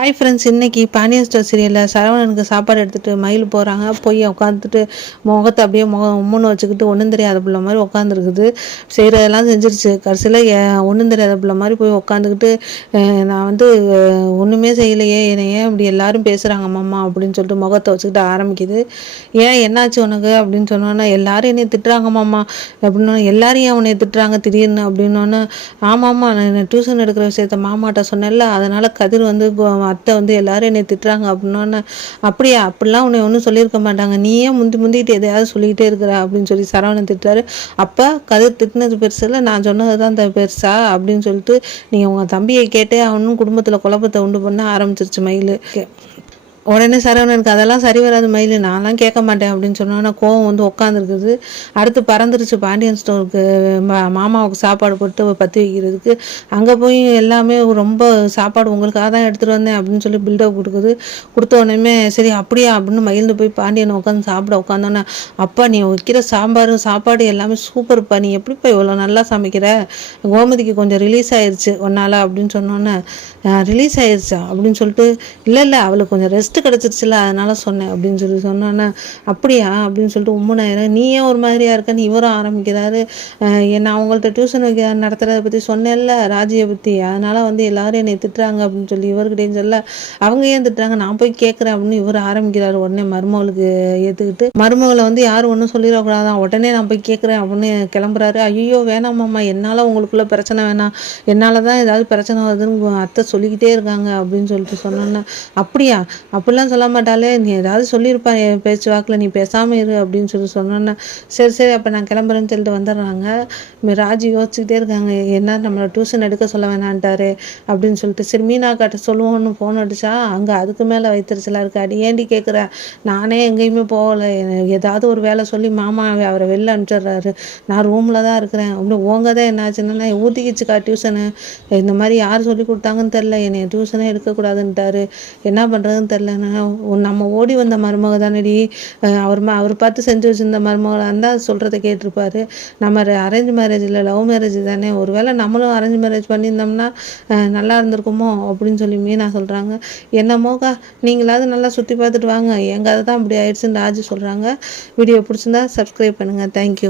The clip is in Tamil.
ஹாய் ஃப்ரெண்ட்ஸ், இன்றைக்கி பாண்டியன் ஸ்டோர் சீரியலில் சரவணனுக்கு சாப்பாடு எடுத்துகிட்டு மயில் போகிறாங்க. போய் உட்காந்துட்டு முகத்தை அப்படியே உம்முன்னு வச்சுக்கிட்டு ஒன்றும் தெரியாத பிள்ளை மாதிரி உட்காந்துருக்குது. செய்கிறதெல்லாம் செஞ்சிருச்சு. கடைசியில் ஒன்றும் தெரியாத பிள்ளை மாதிரி போய் உட்காந்துக்கிட்டு நான் ஒன்றுமே செய்யலையே, என்னை ஏன் இப்படி எல்லாரும் பேசுகிறாங்க மாமா அப்படின்னு சொல்லிட்டு முகத்தை வச்சுக்கிட்டு ஆரம்பிக்குது. ஏன் என்னாச்சு உனக்கு அப்படின்னு சொன்னோன்னா, எல்லாரும் என்னை திட்டுறாங்க மாமா அப்படின்னா, எல்லாரும் ஏன் உன்னை திட்டுறாங்க திடீர்னு அப்படின்னோன்னே, ஆமாம்மா நான் டியூஷன் எடுக்கிற விஷயத்த மாமாட்ட சொன்னேன்ல, அதனால் கதிர் அத்தை எல்லாரும் என்னை திட்டுறாங்க அப்படின்னோன்னே, அப்படியா அப்படிலாம் உன்னை ஒன்றும் சொல்லியிருக்க மாட்டாங்க, நீயே முந்திக்கிட்டு எதையாவது சொல்லிக்கிட்டே இருக்கிற அப்படின்னு சொல்லி சரவணன் திட்டுறாரு. அப்போ கதிர் திட்டினது பெருசு இல்லை, நான் சொன்னது தான் பெருசா அப்படின்னு சொல்லிட்டு நீங்கள் உங்கள் தம்பியை கேட்டே அவனும் குடும்பத்தில் குழப்பத்தை உண்டு பண்ண ஆரம்பிச்சிருச்சு மயில். உடனே சரவணனுக்கு அதெல்லாம் சரி வராது மயில், நான்லாம் கேட்க மாட்டேன் அப்படின்னு சொன்னோன்னா கோவம் உட்காந்துருக்குது. அடுத்து பறந்துருச்சு பாண்டியன் ஸ்டோருக்கு மாமாவுக்கு சாப்பாடு போட்டு பற்றி வைக்கிறதுக்கு. அங்கே போய் எல்லாமே ரொம்ப சாப்பாடு உங்களுக்காக தான் எடுத்துகிட்டு வந்தேன் அப்படின்னு சொல்லி பில்டப் கொடுக்குது. கொடுத்த உடனே சரி அப்படியா அப்படின்னு மகிழ்ந்து போய் பாண்டியன் உட்காந்து சாப்பிட உட்காந்தோன்னே, அப்பா நீ வைக்கிற சாப்பாடு எல்லாமே சூப்பர்ப்பா, நீ எப்படிப்பா இவ்வளோ நல்லா சமைக்கிற, கோமதிக்கு கொஞ்சம் ரிலீஸ் ஆயிடுச்சு ஒன்னால் அப்படின்னு சொன்னோன்னே, ரிலீஸ் ஆயிடுச்சா அப்படின்னு சொல்லிட்டு, இல்லை அவளுக்கு கொஞ்சம் ரெஸ்ட் கிடச்சிருச்சுல அதனால சொன்னேன் அப்படின்னு சொல்லி சொன்னோன்னே, அப்படியா அப்படின்னு சொல்லிட்டு உம்முனாயிரம். நீ ஏன் ஒரு மாதிரியா இருக்கன்னு இவரும் ஆரம்பிக்கிறாரு. நான் அவங்கள்ட்ட டியூஷன் நடத்துறதை பற்றி சொன்னேன்ல, ராஜியை பற்றி, அதனால எல்லாரும் என்னை திட்டுறாங்க அப்படின்னு சொல்லி இவர்கிட்டையும் சொல்ல, அவங்க ஏன் திட்டுறாங்க நான் போய் கேட்குறேன் அப்படின்னு இவர் ஆரம்பிக்கிறாரு. உடனே மருமகளுக்கு ஏற்றுக்கிட்டு, மருமகளை யாரும் ஒன்றும் சொல்லிடக்கூடாதான், உடனே நான் போய் கேட்குறேன் அப்படின்னு கிளம்புறாரு. ஐயோ வேணாமாம்மா, என்னால் உங்களுக்குள்ள பிரச்சனை வேணாம், என்னால் தான் ஏதாவது பிரச்சனை வருதுன்னு அத்தை சொல்லிக்கிட்டே இருக்காங்க அப்படின்னு சொல்லிட்டு சொன்னோன்னே, அப்படியா அப்படிலாம் சொல்ல மாட்டாலே, நீ ஏதாவது சொல்லியிருப்பா பேச்சு வாக்கில், நீ பேசாமல் இரு அப்படின்னு சொல்லி சொன்னோன்னே, சரி அப்போ நான் கிளம்புறேன்னு சொல்லிட்டு வந்துடுறாங்க. ராஜி யோசிச்சுக்கிட்டே இருக்காங்க, என்ன நம்மளை டியூஷன் எடுக்க சொல்ல வேணான்ட்டாரு அப்படின்னு சொல்லிட்டு, சரி மீனாக்காட்ட சொல்லுவோன்னு ஃபோன் அடித்தா அங்கே அதுக்கு மேலே வைத்திருச்சலாக இருக்கு. அடி ஏண்டி கேட்குற, நானே எங்கேயுமே போகலை, ஏதாவது ஒரு வேலை சொல்லி மாமா அவரை வெளில அனுப்பிச்சிடுறாரு, நான் ரூமில் தான் இருக்கிறேன் அப்படின்னு. உங்க தான் என்னாச்சுன்னா ஊற்றிக்கிச்சுக்கா டியூஷனு, இந்த மாதிரி யார் சொல்லி கொடுத்தாங்கன்னு தெரில, என்னை டியூஷனே எடுக்கக்கூடாதுன்ட்டாரு, என்ன பண்ணுறதுன்னு தெரில, நம்ம ஓடி வந்த மருமக தானடி, அவர் பார்த்து செஞ்சு வச்சிருந்த மருமகளாக இருந்தால் சொல்கிறத கேட்டிருப்பாரு. நம்ம அரேஞ்ச் மேரேஜ் இல்லை, லவ் மேரேஜ் தானே, ஒருவேளை நம்மளும் அரேஞ்ச் மேரேஜ் பண்ணியிருந்தோம்னா நல்லா இருந்திருக்குமோ அப்படின்னு சொல்லி மீனா சொல்கிறாங்க. என்னமோக்கா நீங்களாவது நல்லா சுற்றி பார்த்துட்டு வாங்க, எங்கள் அதை தான் அப்படி ஆயிடுச்சுன்னு ராஜு சொல்கிறாங்க. வீடியோ பிடிச்சிருந்தா சப்ஸ்கிரைப் பண்ணுங்கள். தேங்க்யூ.